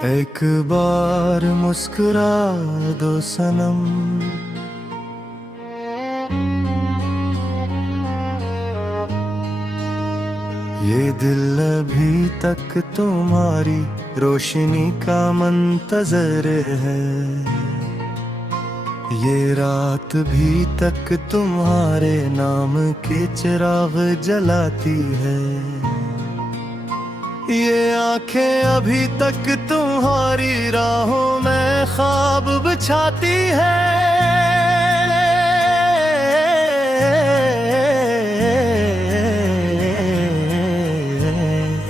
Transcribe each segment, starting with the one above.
एक बार मुस्कुरा दो सनम, ये दिल अभी तक तुम्हारी रोशनी का मंतजर है। ये रात भी तक तुम्हारे नाम के चिराग जलाती है। ये आंखें अभी तक तुम्हारी राहों में ख्वाब बिछाती है।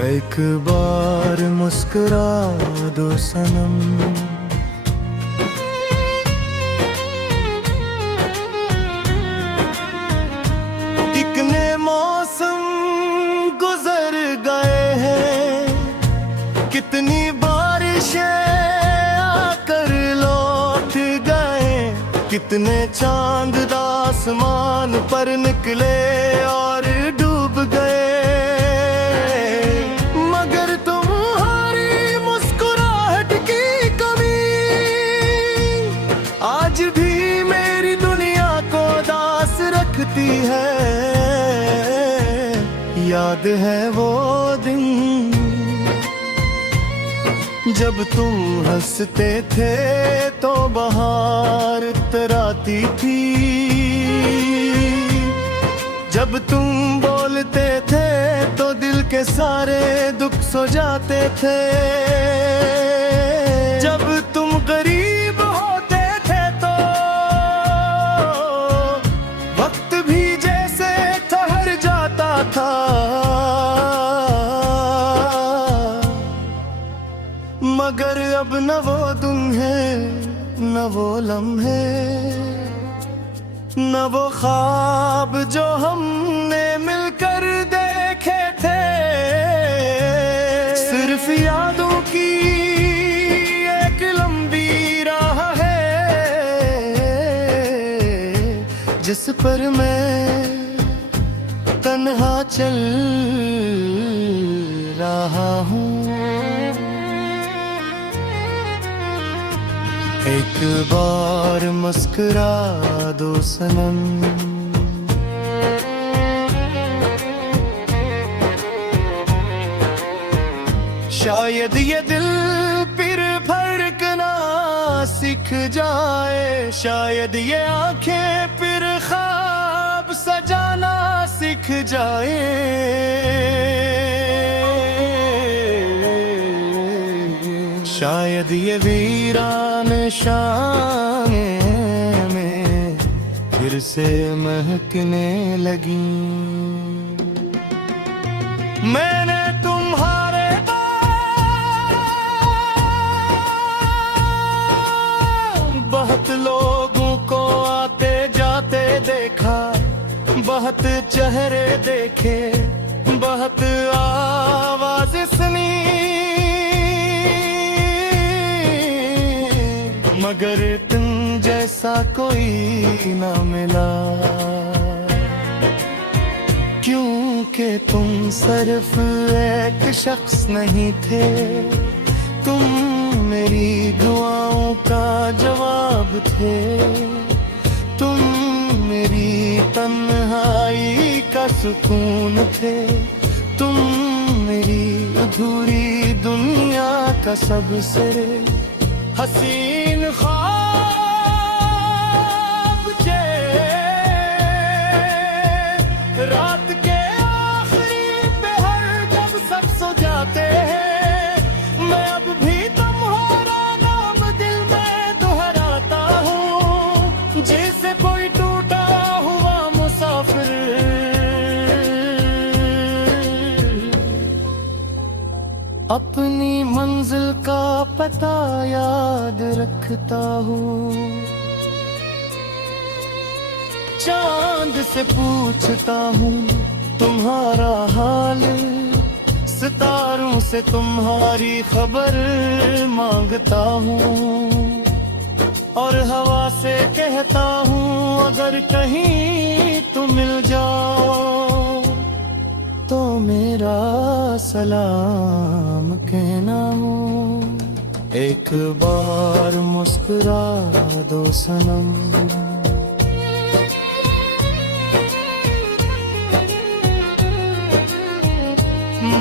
एक बार मुस्कुरा दो सनम। कितने मौसम गुजर गए हैं, कितनी बारिशें आकर लौट गए, कितने चांद आसमान पर निकले और डूब गए, मगर तुम्हारी मुस्कुराहट की कमी आज भी मेरी दुनिया को दास रखती है। याद है वो दिन जब तुम हंसते थे तो बहार इतराती थी, जब तुम बोलते थे तो दिल के सारे दुख सो जाते थे, जब तुम गरीब होते थे तो वक्त भी जैसे ठहर जाता था। मगर अब न वो दिन है, न वो लम्हे, न वो ख्वाब जो हमने मिलकर देखे थे। सिर्फ यादों की एक लंबी राह है जिस पर मैं तन्हा चल रहा हूँ। एक बार मुस्कुरा दो सनम। शायद ये दिल फिर फर्क ना सीख जाए, शायद ये आंखें फिर ख्वाब सजाना सीख जाए। शायद ये वीरान शामें में फिर से महकने लगी। मैंने तुम्हारे बहुत लोगों को आते जाते देखा, बहुत चेहरे देखे, बहुत आवाज सुनी, मगर तुम जैसा कोई ना मिला। क्योंकि तुम सिर्फ एक शख्स नहीं थे, तुम मेरी दुआओं का जवाब थे, तुम मेरी तन्हाई का सुकून थे, तुम मेरी अधूरी दुनिया का सबसे हसीन ख्वाब थे। रात के आखिरी पहर जब सब सो जाते हैं, मैं अब भी तुम्हारा नाम दिल में दोहराता हूँ, जैसे कोई टूटा हुआ मुसाफिर अपनी मंजिल का पता याद रखता हूँ। चांद से पूछता हूँ तुम्हारा हाल, सितारों से तुम्हारी खबर मांगता हूँ, और हवा से कहता हूँ अगर कहीं तुम मिल जाओ तो मेरा सलाम कहना हो। एक बार मुस्कुरा दो सनम।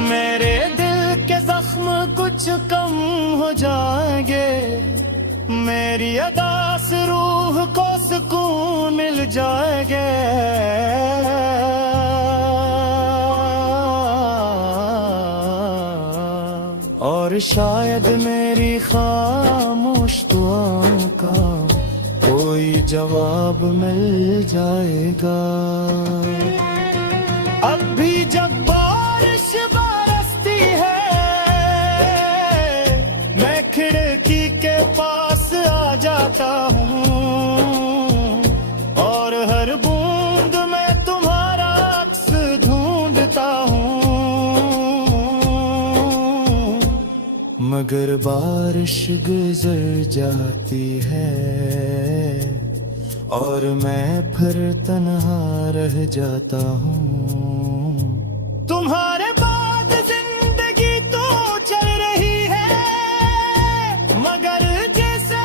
मेरे दिल के जख्म कुछ कम हो जाएंगे, मेरी अदा से रूह को सुकून मिल जाएगा। और शायद मेरी खामोश दुआओं का कोई जवाब मिल जाएगा। अब भी जब बारिश बरसती है, मैं खिड़की के पास आ जाता हूँ और हर बूंद में तुम्हारा अक्स ढूंढता हूँ। मगर बारिश गुजर जाती है और मैं फिर तन्हा रह जाता हूँ। तुम्हारे बाद जिंदगी तो चल रही है, मगर जैसे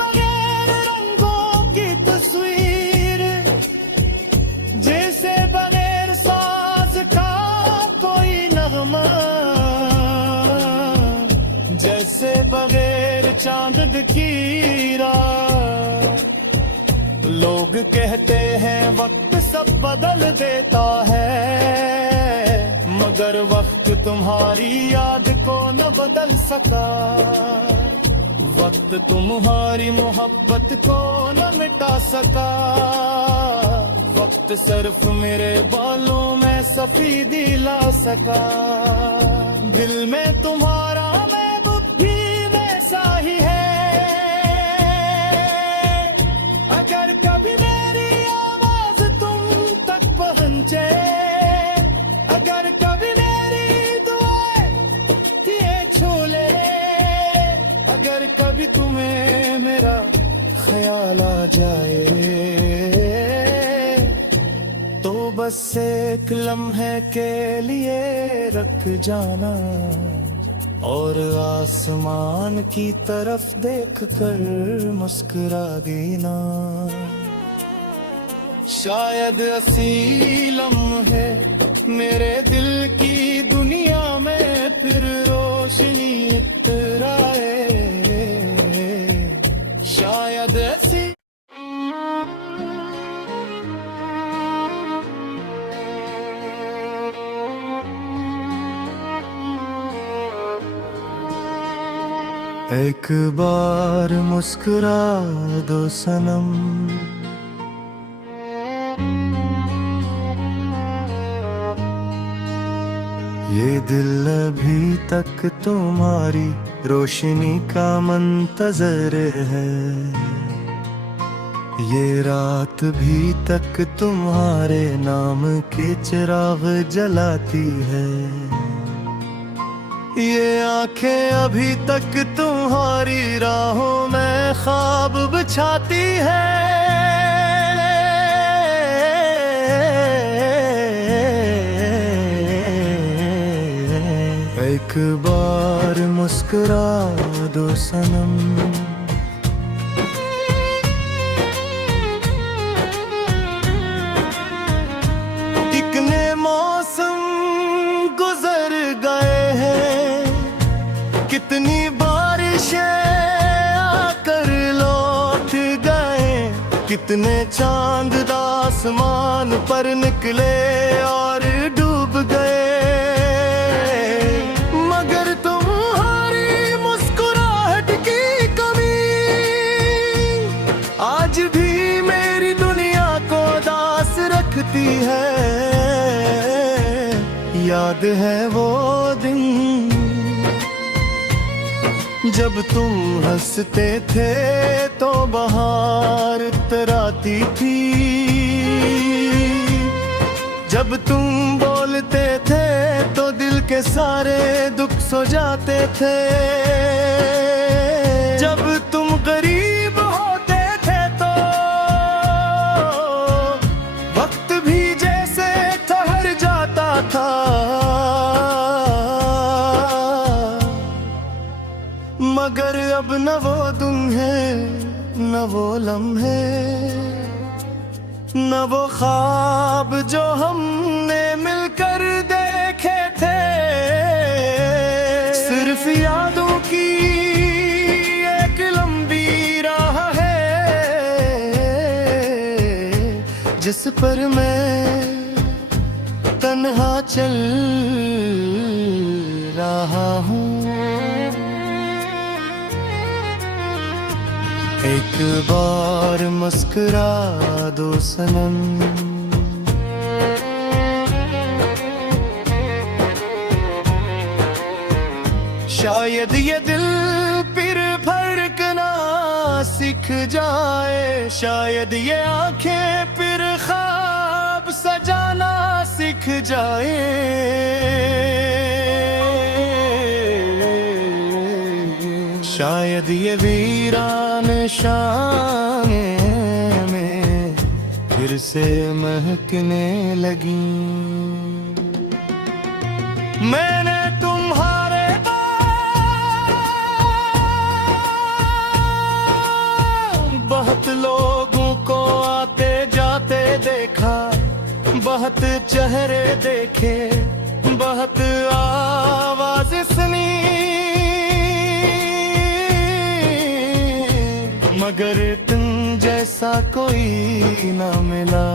बगैर रंगों की तस्वीर, जैसे बगैर साज का कोई नगमा, जैसे बगैर चांद की रात। लोग कहते हैं वक्त सब बदल देता है, मगर वक्त तुम्हारी याद को न बदल सका। वक्त तुम्हारी मोहब्बत को न मिटा सका। वक्त सिर्फ मेरे बालों में सफेदी ला सका। दिल में तुम्हारा महबूब भी वैसा ही है। अगर कभी मेरी आवाज तुम तक पहुंचे, अगर कभी मेरी दुआएं ये छू ले, अगर कभी तुम्हें मेरा ख्याल आ जाए, तो बस एक लम्हे के लिए रख जाना और आसमान की तरफ देख कर मुस्कुरा देना। शायद असी लम्हे मेरे दिल की दुनिया में फिर रोशनी इतराए। शायद ऐसी एक बार मुस्कुरा दो सनम। ये दिल अभी तक तुम्हारी रोशनी का मंतजर है। ये रात भी तक तुम्हारे नाम के चिराग जलाती है। ये आंखें अभी तक तुम्हारी राहों में ख्वाब बिछाती है। एक बार मुस्कुरा दो सनम। कितने मौसम गुजर गए हैं, कितनी बारिशें आकर लौट गए, कितने चांद आसमान पर निकले और डूब गए। मगर तुम्हारी मुस्कुराहट की कमी आज भी मेरी दुनिया को दास रखती है। याद है वो दिन जब तुम हंसते थे तो बहार इतराती थी, जब तुम बोलते थे तो दिल के सारे दुख सो जाते थे, जब तुम गरीब होते थे तो वक्त भी जैसे ठहर जाता था। मगर अब न वो दिन है, न वो लम्हे, न वो ख्वाब जो हमने मिलकर देखे थे। सिर्फ यादों की एक लंबी राह है जिस पर मैं तन्हा चल रहा हूँ। एक बार मुस्कुरा दो सनम, शायद ये दिल फिर फर्क ना सीख जाए, शायद ये आंखें फिर ख्वाब सजाना सीख जाए। शायद ये वीरान शामें में फिर से महकने लगी। मैंने तुम्हारे बहुत लोगों को आते जाते देखा, बहुत चेहरे देखे, बहुत आवाज सुनी, मगर तुम जैसा कोई ना मिला।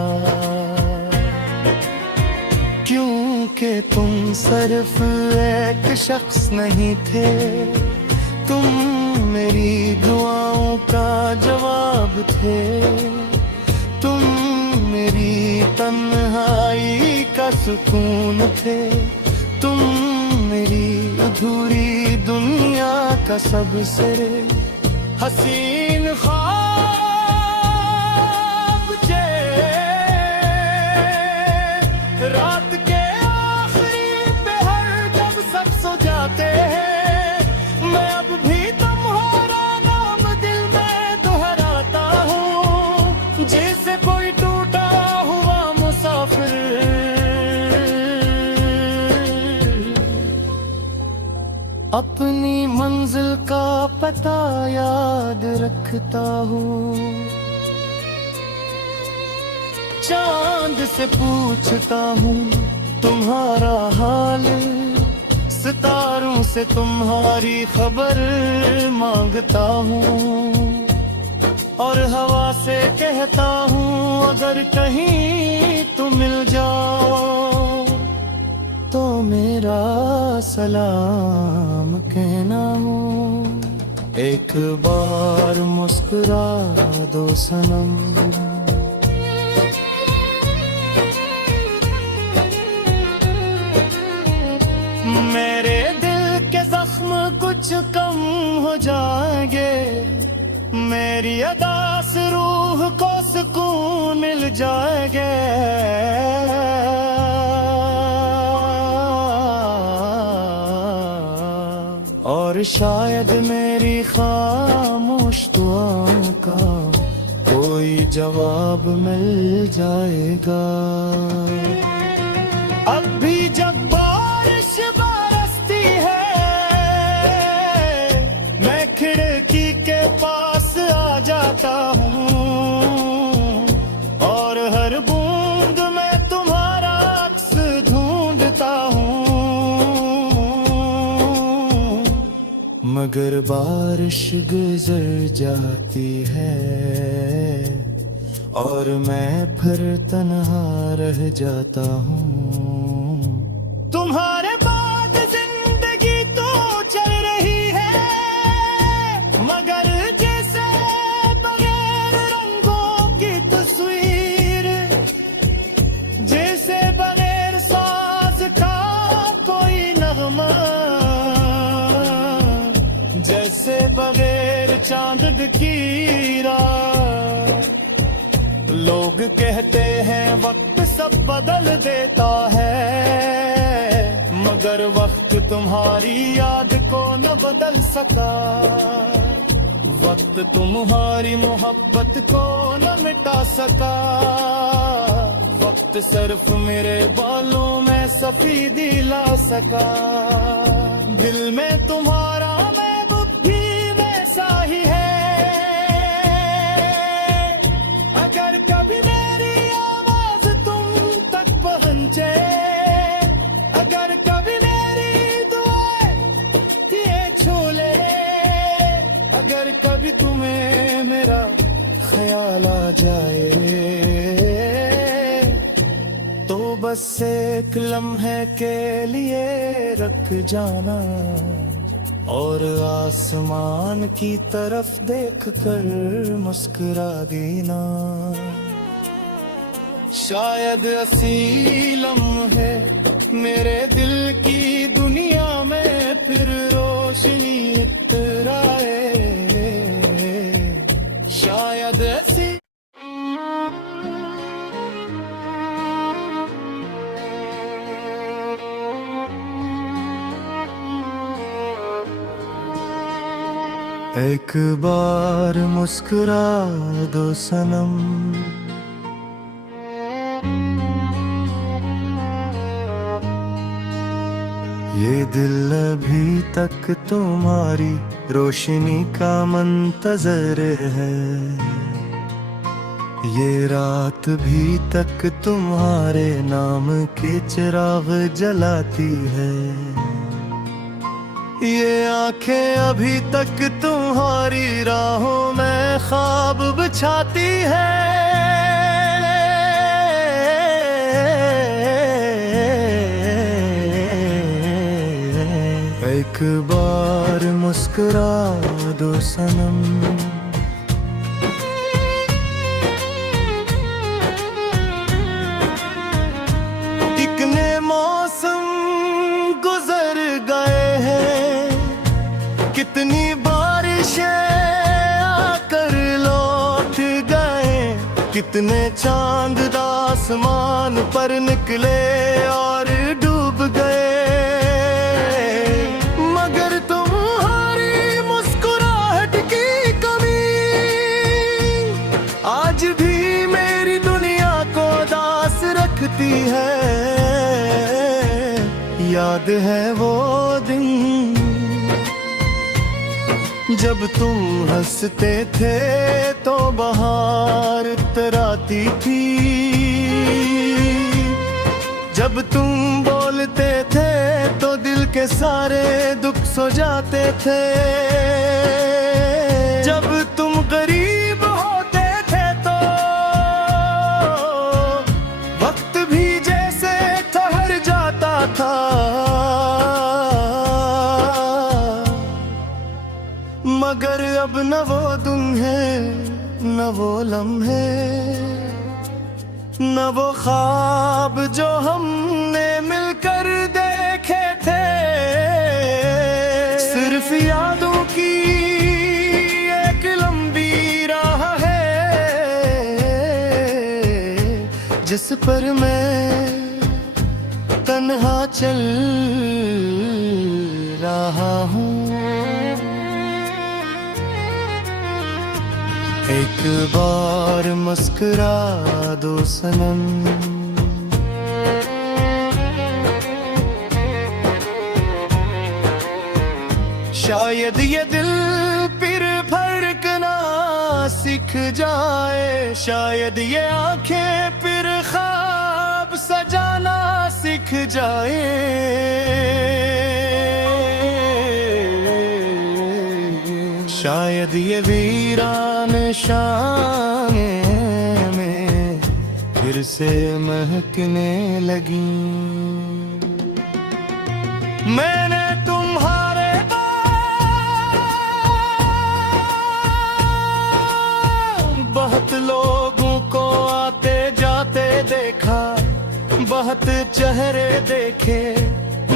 क्योंकि तुम सिर्फ एक शख्स नहीं थे, तुम मेरी दुआओं का जवाब थे। तुम मेरी तन्हाई का सुकून थे, तुम मेरी अधूरी दुनिया का सबसे हसीन ख्वाब थे। रात के आखिरी पहर जब सब सो जाते हैं, मैं अब भी तुम्हारा नाम दिल में दोहराता हूँ, जैसे कोई टूटा हुआ मुसाफिर अपनी मंजिल का पता याद रखता हूँ। चांद से पूछता हूँ तुम्हारा हाल, सितारों से तुम्हारी खबर मांगता हूँ, और हवा से कहता हूँ अगर कहीं तुम मिल जाओ तो मेरा सलाम कहना हो। एक बार मुस्कुरा दो सनम, मेरे दिल के जख्म कुछ कम हो जाएंगे, मेरी अदा से रूह को सुकून मिल जाएगा। और शायद मेरी खामोश दुआओं का कोई जवाब मिल जाएगा। अब भी जब बारिश बरसती है, मैं खिड़की के पास आ जाता हूँ, और हर बूंद में तुम्हारा अक्स ढूंढता हूँ, मगर बारिश गुजर जाती है और मैं फिर तन्हा रह जाता हूँ। तुम्हारे बाद जिंदगी तो चल रही है, मगर जैसे बगैर रंगों की तस्वीर, जैसे बगैर साज का कोई नगमा, जैसे बगैर चांद की रात। लोग कहते हैं वक्त सब बदल देता है, मगर वक्त तुम्हारी याद को न बदल सका। वक्त तुम्हारी मोहब्बत को न मिटा सका। वक्त सिर्फ मेरे बालों में सफेदी ला सका। दिल में तुम्हारा महबूब भी वैसा डाला जाए तो बस एक लम्हे के लिए रख जाना और आसमान की तरफ देख कर मुस्कुरा देना। शायद असी लम्हे मेरे दिल की दुनिया में फिर रोशनी इतराए। शायद ऐसी एक बार मुस्कुरा दो सनम, ये दिल अभी तक तुम्हारी रोशनी का मंतजर है, ये रात भी तक तुम्हारे नाम के चिराग जलाती है, ये आंखें अभी तक तुम्हारी राहों में ख्वाब बिछाती है। एक बार मुस्कुरा दो सनम, कितने मौसम गुजर गए हैं, कितनी बारिशें आकर लौट गए, कितने चांद आसमान पर निकले और डूब गए, मगर तुम्हारी मुस्कुराहट की कमी आज भी मेरी दुनिया को दास रखती है। याद है वो दिन जब तुम हंसते थे तो बहार इतराती थी, जब तुम बोलते थे तो दिल के सारे दुख सो जाते थे, जब तुम गरीब होते थे तो वक्त भी जैसे ठहर जाता था, मगर अब न वो दिन है न वो लम्हे न वो ख्वाब जो हमने मिलकर देखे थे, सिर्फ यादों की एक लंबी राह है जिस पर मैं तन्हा चल रहा हूँ। एक बार मुस्कुरा दो सनम, शायद ये दिल फिर फर्क ना सीख जाए, शायद ये आंखें फिर ख्वाब सजाना सीख जाए, शायद ये वीरान शामें में फिर से महकने लगी। मैंने तुम्हारे बहुत लोगों को आते जाते देखा, बहुत चेहरे देखे,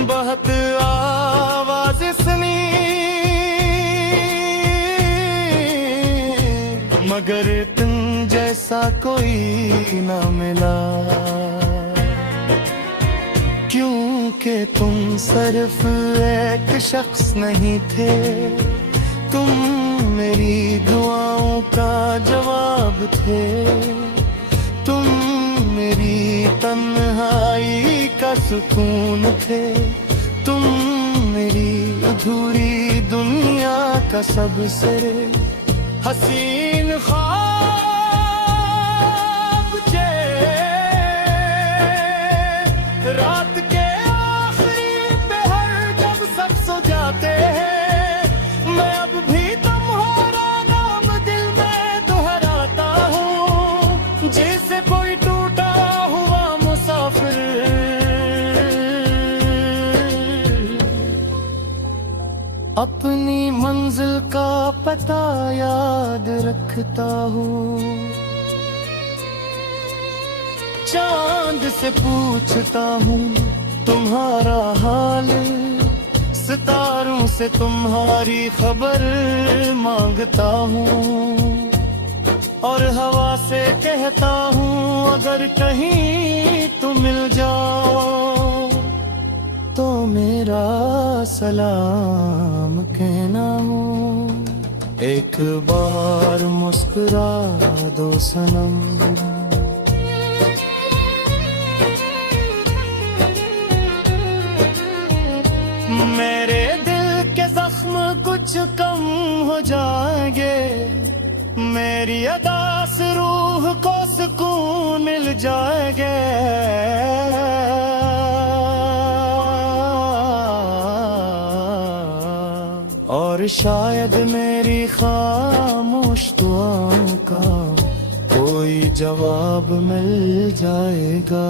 बहुत आवाज सुनी, मगर तुम जैसा कोई ना मिला, क्योंकि तुम सिर्फ एक शख्स नहीं थे, तुम मेरी दुआओं का जवाब थे, तुम मेरी तन्हाई का सुकून थे, तुम मेरी अधूरी दुनिया का सबसे हसीन ख्वाब थे। रात के आखिरी पहर जब सब सो जाते हैं, मैं अब भी तुम्हारा नाम दिल में दोहराता हूँ, अपनी मंजिल का पता याद रखता हूँ, चांद से पूछता हूँ तुम्हारा हाल, सितारों से तुम्हारी खबर मांगता हूँ, और हवा से कहता हूँ अगर कहीं तुम मिल जाओ तो मेरा सलाम कहना हो। एक बार मुस्कुरा दो सनम, मेरे दिल के जख्म कुछ कम हो जाएंगे, मेरी अदा से रूह को सुकून मिल जाएगा, और शायद मेरी खामोश दुआओं का कोई जवाब मिल जाएगा।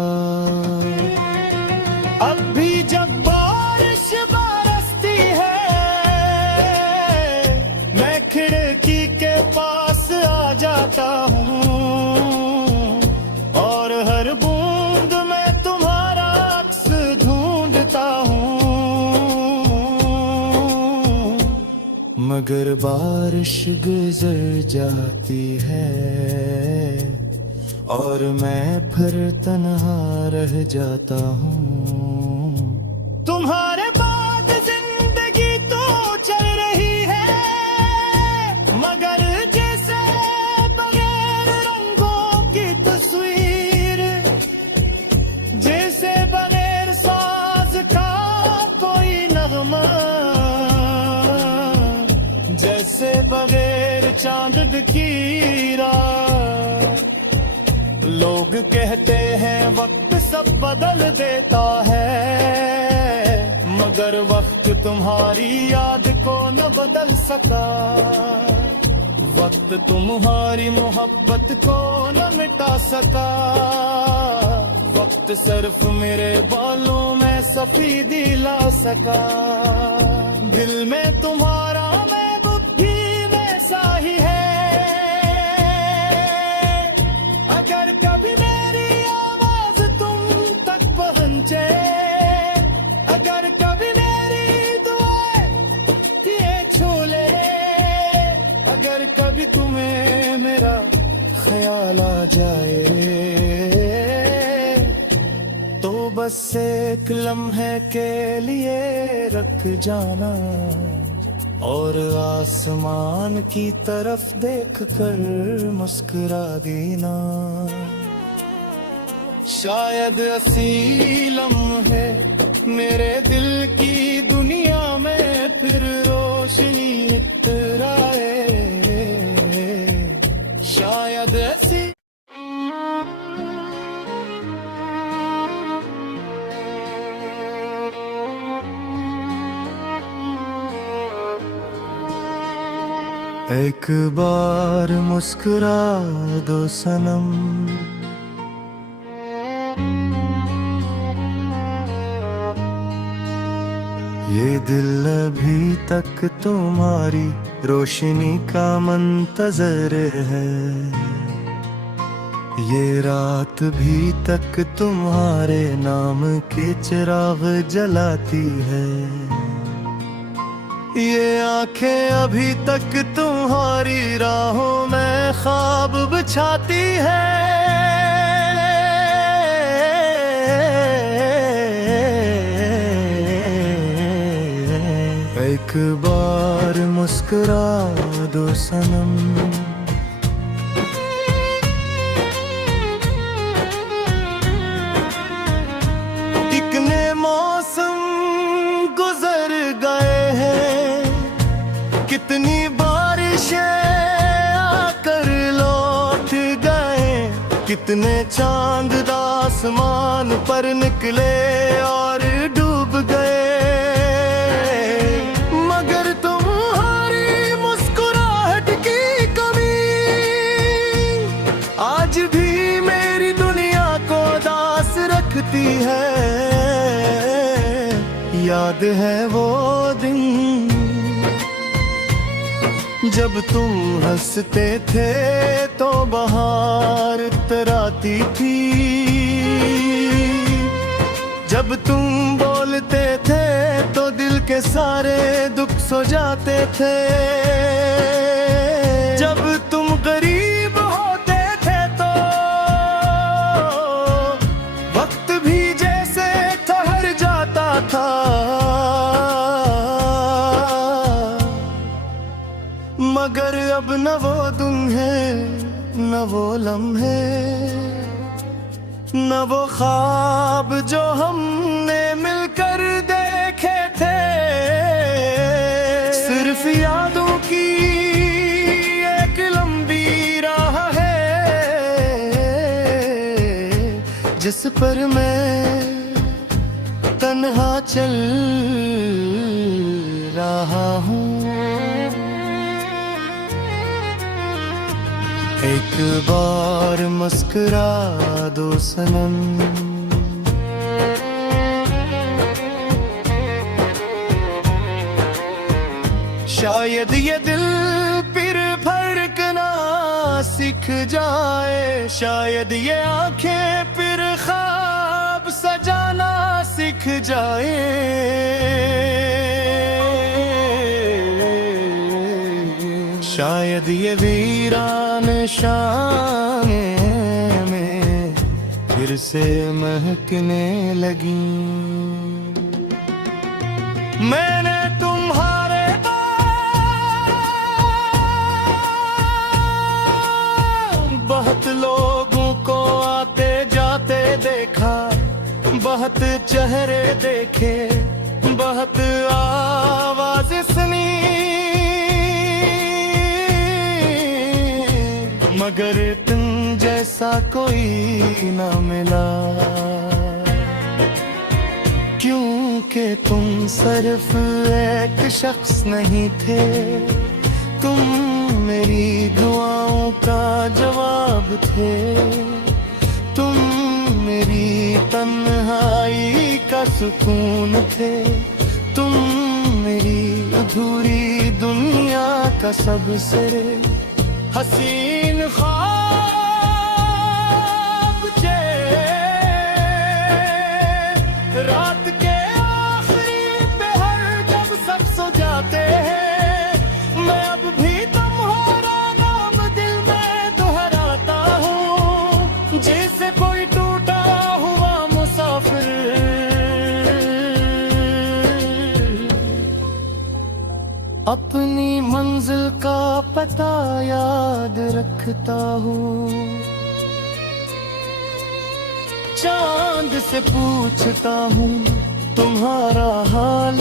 अब भी जब बारिश बरसती है मैं खिड़की के पास आ जाता हूँ, और हर बूंद में तुम्हारा अक्स ढूंढता हूँ, मगर बारिश गुजर जाती है और मैं फिर तन्हा रह जाता हूँ। तुम्हारे बाद जिंदगी तो चल रही है, मगर जैसे बगैर रंगों की तस्वीर, जैसे बगैर साज का कोई नगमा, जैसे बगैर चांद की रात। लोग कहते हैं वक्त सब बदल देता है, मगर वक्त तुम्हारी याद को न बदल सका, वक्त तुम्हारी मोहब्बत को न मिटा सका, वक्त सिर्फ मेरे बालों में सफेदी ला सका, दिल में तुम्हारा महबूब भी वैसा ही है। अगर कभी मेरी आवाज तुम तक पहुंचे, अगर कभी मेरी दुआएं ये छू ले, अगर कभी तुम्हें मेरा ख्याल आ जाए तो बस एक लम्हे के लिए रख जाना, और आसमान की तरफ देख कर मुस्कुरा देना। शायद असी लम्हे मेरे दिल की दुनिया में फिर रोशनी इतराए, शायद ऐसी एक बार मुस्कुरा दो सनम, ये दिल अभी तक तुम्हारी रोशनी का मंतजर है, ये रात भी तक तुम्हारे नाम के चिराग जलाती है, ये आंखें अभी तक तुम्हारी राहों में ख्वाब बिछाती है। एक बार मुस्कुरा दो सनम, कितने मौसम गुजर गए हैं, कितनी बारिशें आकर लौट गए, कितने चांद आसमान पर निकले और डूब गए, मगर तुम्हारी मुस्कुराहट की कमी आज भी मेरी दुनिया को दास रखती है। याद है वो दिन जब तुम हंसते थे तो बहार इतराती थी, जब तुम बोलते थे तो दिल के सारे दुख सो जाते थे, जब तुम गरीब होते थे तो वक्त भी जैसे ठहर जाता था। मगर अब न वो दिन है, न वो लम्हे, न वो ख्वाब जो हमने मिलकर देखे थे। सिर्फ यादों की एक लंबी राह है जिस पर मैं तन्हा चल रहा हूँ। एक बार मुस्कुरा दो सनम, शायद ये दिल फिर फर्क ना सीख जाए, शायद ये आंखें फिर ख्वाब सजाना सीख जाए। शायद ये वीरान शामें में फिर से महकने लगी। मैंने तुम्हारे बहुत लोगों को आते जाते देखा, बहुत चेहरे देखे, बहुत आवाज़ें सुनी, मगर तुम जैसा कोई ना मिला। क्योंकि तुम सिर्फ एक शख्स नहीं थे, तुम मेरी दुआओं का जवाब थे, तुम मेरी तन्हाई का सुकून थे, तुम मेरी अधूरी दुनिया का सबसे हसीन ख्वाब थे। रात के आखिरी पहर जब सब सो जाते हैं, मैं अब भी तुम्हारा नाम दिल में दोहराता हूँ, जैसे कोई टूटा हुआ मुसाफिर अपनी मंजिल का पता याद रखता हूँ। चांद से पूछता हूँ तुम्हारा हाल,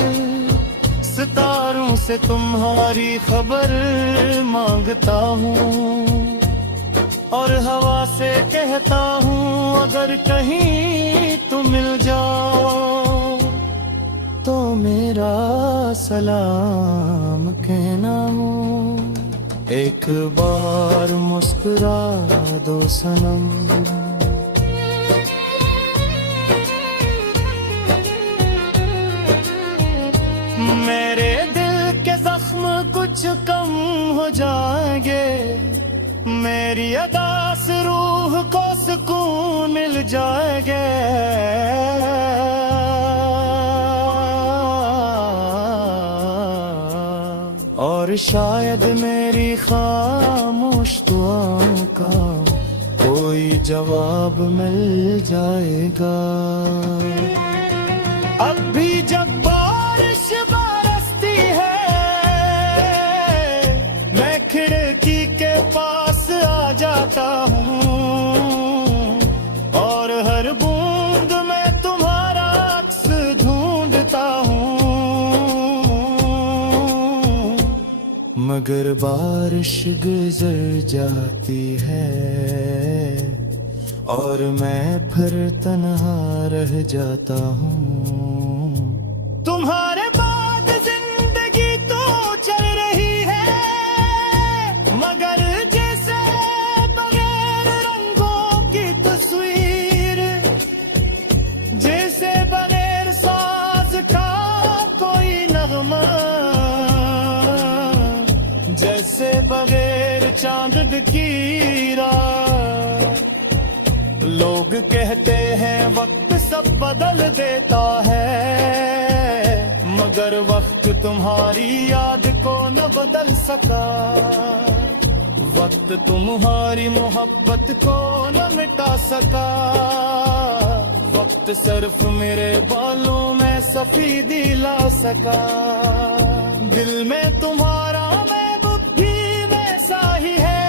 सितारों से तुम्हारी खबर मांगता हूँ, और हवा से कहता हूँ अगर कहीं तुम मिल जाओ तो मेरा सलाम कहना हो। एक बार मुस्कुरा दो सनम, मेरे दिल के जख्म कुछ कम हो जाएंगे, मेरी अदा से रूह को सुकून मिल जाएगा। और शायद मेरी खामोश दुआओं का कोई जवाब मिल जाएगा। अब भी जब बारिश बरसती है, मैं खिड़की के पास आ जाता हूँ, और हर बूंद में तुम्हारा अक्स ढूंढता हूँ, मगर बारिश गुजर जाती है और मैं फिर तन्हा रह जाता हूँ। तुम्हारे बाद जिंदगी तो चल रही है, मगर जैसे बगैर रंगों की तस्वीर, जैसे बगैर साज का कोई नगमा, जैसे लोग कहते हैं वक्त सब बदल देता है, मगर वक्त तुम्हारी याद को न बदल सका। वक्त तुम्हारी मोहब्बत को न मिटा सका। वक्त सिर्फ मेरे बालों में सफेदी ला सका। दिल में तुम्हारा महबूब भी वैसा ही है।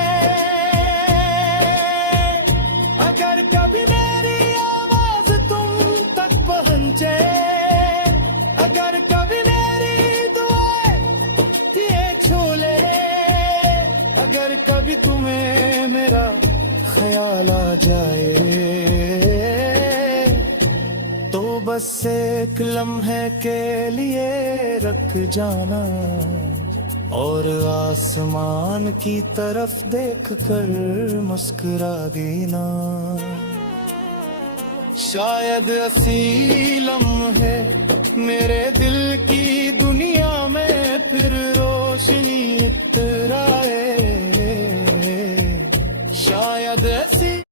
अगर कभी मेरी आवाज तुम तक पहुंचे, अगर कभी मेरी दुआएं ये छू ले, अगर कभी तुम्हें मेरा ख्याल आ जाए, तो बस एक लम्हे के लिए रख जाना और आसमान की तरफ देख कर मुस्कुरा देना। शायद असी लम्हे मेरे दिल की दुनिया में फिर रोशनी इतरा